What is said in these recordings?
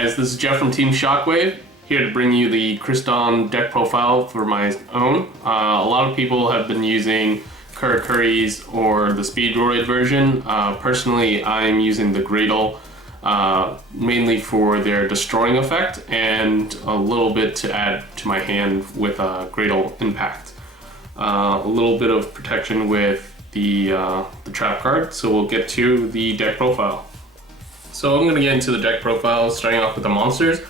Guys, this is Jeff from Team Shockwave, here to bring you the Crystron deck profile for my own. A lot of people have been using Curry's or the Speedroid version. Personally, I'm using the Gradle mainly for their destroying effect and a little bit to add to my hand with a Gradle impact. A little bit of protection with the trap card, so we'll get to the deck profile. So I'm going to get into the deck profile, starting off with the monsters.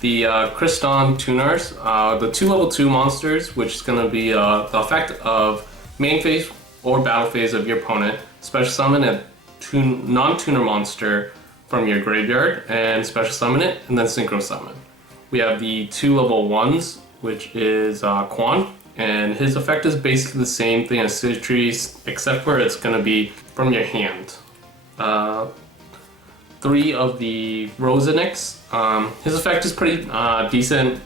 The Crystron tuners, the 2 level 2 monsters, which is going to be the effect of main phase or battle phase of your opponent. Special summon a non-tuner monster from your graveyard and special summon it, and then synchro summon. We have the 2 level 1s, which is Quan, and his effect is basically the same thing as Citrus, except for it's going to be from your hand. 3 of the Rosenix. His effect is pretty decent.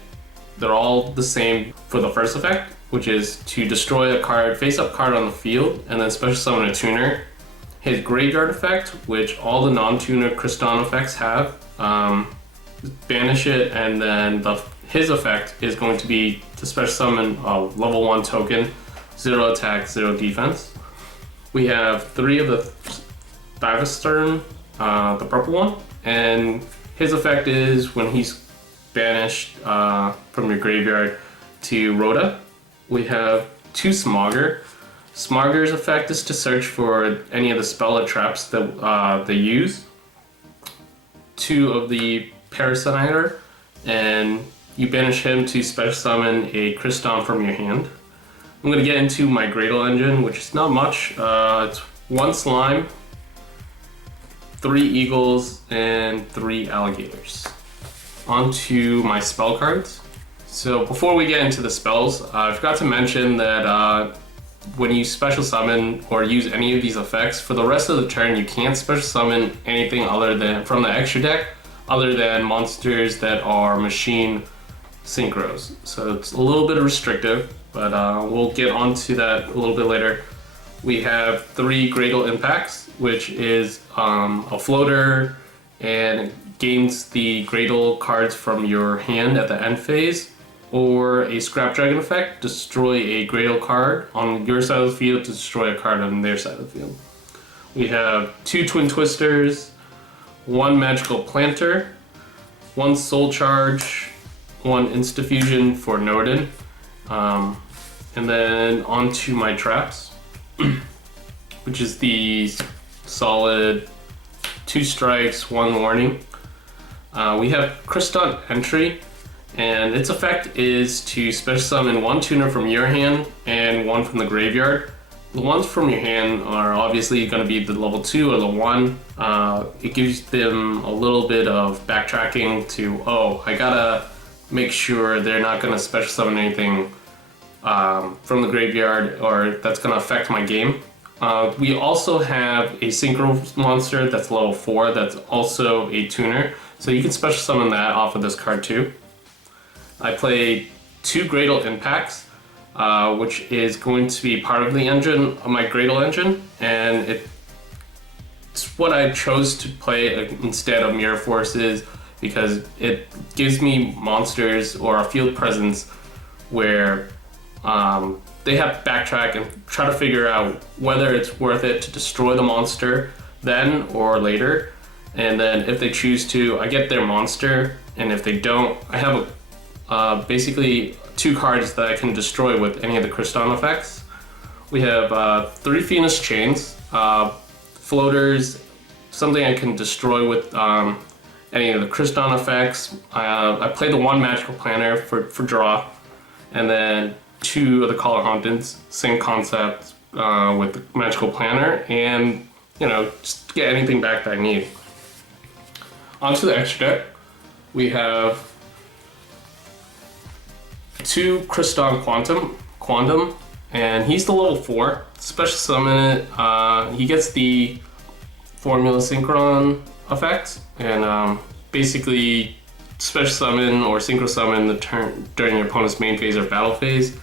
They're all the same for the first effect, which is to destroy a card, face-up card on the field, and then special summon a tuner. His graveyard effect, which all the non-tuner Crystron effects have, banish it, and then his effect is going to be to special summon a level 1 token, 0 attack, 0 defense. We have 3 of the Thivastern, the purple one, and his effect is when he's banished from your graveyard to Rhoda. We have 2 Smogger. Smogger's effect is to search for any of the spell or traps that they use. 2 of the Parasiter, and you banish him to special summon a Crystron from your hand. I'm going to get into my Gradle engine, which is not much. It's 1 slime, 3 eagles, and 3 alligators. On to my spell cards. So before we get into the spells, I forgot to mention that when you special summon or use any of these effects, for the rest of the turn you can't special summon anything other than from the extra deck, other than monsters that are machine synchros. So it's a little bit restrictive, but we'll get onto that a little bit later. We have 3 Gradle impacts, which is a floater and gains the Gradle cards from your hand at the end phase, or a Scrap Dragon effect, destroy a Gradle card on your side of the field to destroy a card on their side of the field. We have 2 Twin Twisters, 1 Magical Planter, 1 Soul Charge, 1 Insta-Fusion for Norden, and then onto my traps, which is the solid 2 strikes, 1 warning. We have Crystron Entry, and its effect is to special summon 1 tuner from your hand and 1 from the graveyard. The ones from your hand are obviously going to be the level 2 or the 1. It gives them a little bit of backtracking to, oh, I gotta make sure they're not going to special summon anything from the graveyard or that's going to affect my game. We also have a synchro monster that's level 4 that's also a tuner, so you can special summon that off of this card too. I play 2 Gradle impacts, which is going to be part of the engine of my Gradle engine, and it's what I chose to play instead of Mirror Forces because it gives me monsters or a field presence where they have to backtrack and try to figure out whether it's worth it to destroy the monster then or later. And then if they choose to, I get their monster, and if they don't, I have basically 2 cards that I can destroy with any of the Crystron effects. We have 3 Phoenix Chains, floaters, something I can destroy with any of the Crystron effects. I play the 1 Magical Planner for draw, and then 2 of the Collar Haunteds, same concept with the Magical Planner, and just get anything back that I need. Onto the extra deck, we have 2 Crystron Quantum, and he's the level 4. Special summon it. He gets the Formula Synchron effect, and basically special summon or synchro summon the turn during your opponent's main phase or battle phase.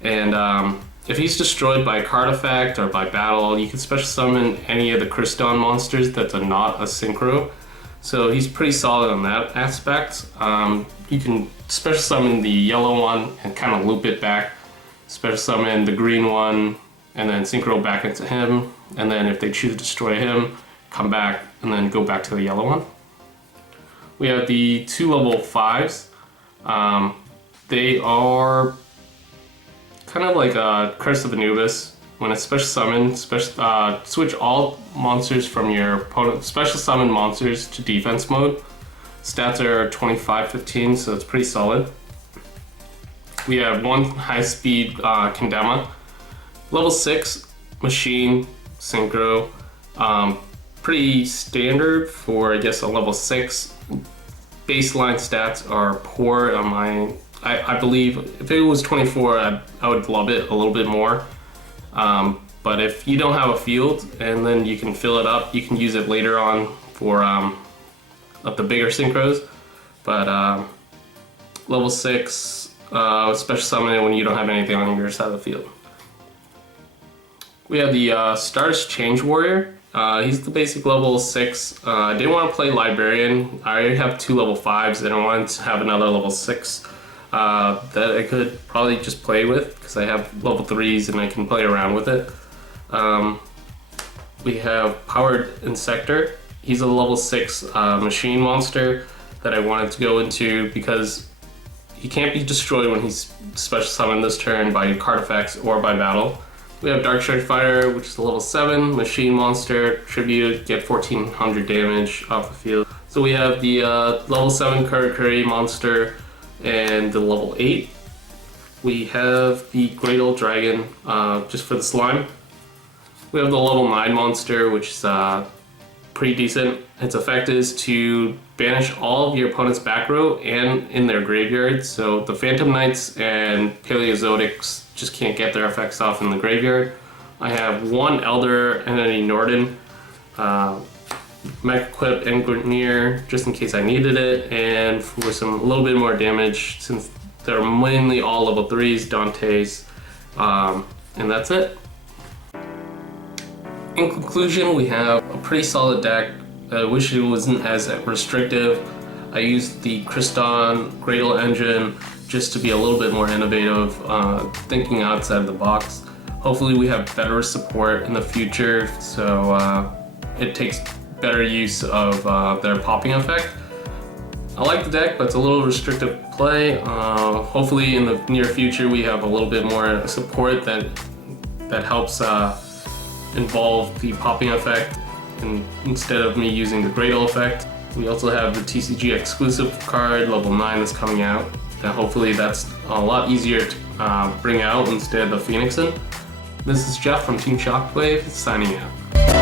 And if he's destroyed by a card effect or by battle, you can special summon any of the Crystron monsters that's not a synchro. So he's pretty solid on that aspect. You can special summon the yellow one and kind of loop it back. Special summon the green one and then synchro back into him. And then if they choose to destroy him, come back and then go back to the yellow one. We have the 2 level 5s. They are kind of like a Curse of Anubis. When it's special summon, switch all monsters from your opponent, special summon monsters to defense mode. Stats are 25-15, so it's pretty solid. We have 1 high speed Kendama. Level 6 machine synchro. Pretty standard for, I guess, a level 6. Baseline stats are poor on my. I believe if it was 24, I would love it a little bit more. But if you don't have a field and then you can fill it up, you can use it later on for the bigger synchros. But level 6, special summon it when you don't have anything on your side of the field. We have the Stars Change Warrior. He's the basic level 6. I didn't want to play Librarian. I already have 2 level 5s and I wanted to have another level 6 that I could probably just play with because I have level 3s and I can play around with it. We have Powered Insector. He's a level 6 machine monster that I wanted to go into because he can't be destroyed when he's special summoned this turn by card effects or by battle. We have Dark Strike Fighter, which is a level 7 machine monster, tribute, get 1400 damage off the field. So we have the level 7 Curry monster and the level 8. We have the Great Old Dragon, just for the slime. We have the level 9 monster, which is pretty decent. Its effect is to banish all of your opponent's back row and in their graveyard. So the Phantom Knights and Paleozoics just can't get their effects off in the graveyard. I have 1 Elder Entity Norden, Mech Equip Engineer just in case I needed it, and for a little bit more damage since they're mainly all level 3s, Dante's, and that's it. In conclusion, we have a pretty solid deck. I wish it wasn't as restrictive. I used the Crystron Gradle engine just to be a little bit more innovative, thinking outside the box. Hopefully we have better support in the future, so it takes better use of their popping effect. I like the deck, but it's a little restrictive play. Hopefully in the near future we have a little bit more support that helps involve the popping effect and instead of me using the Gradle effect. We also have the TCG exclusive card, level 9, that's coming out. That hopefully that's a lot easier to bring out instead of the Phoenixen. This is Jeff from Team Shockwave, signing out.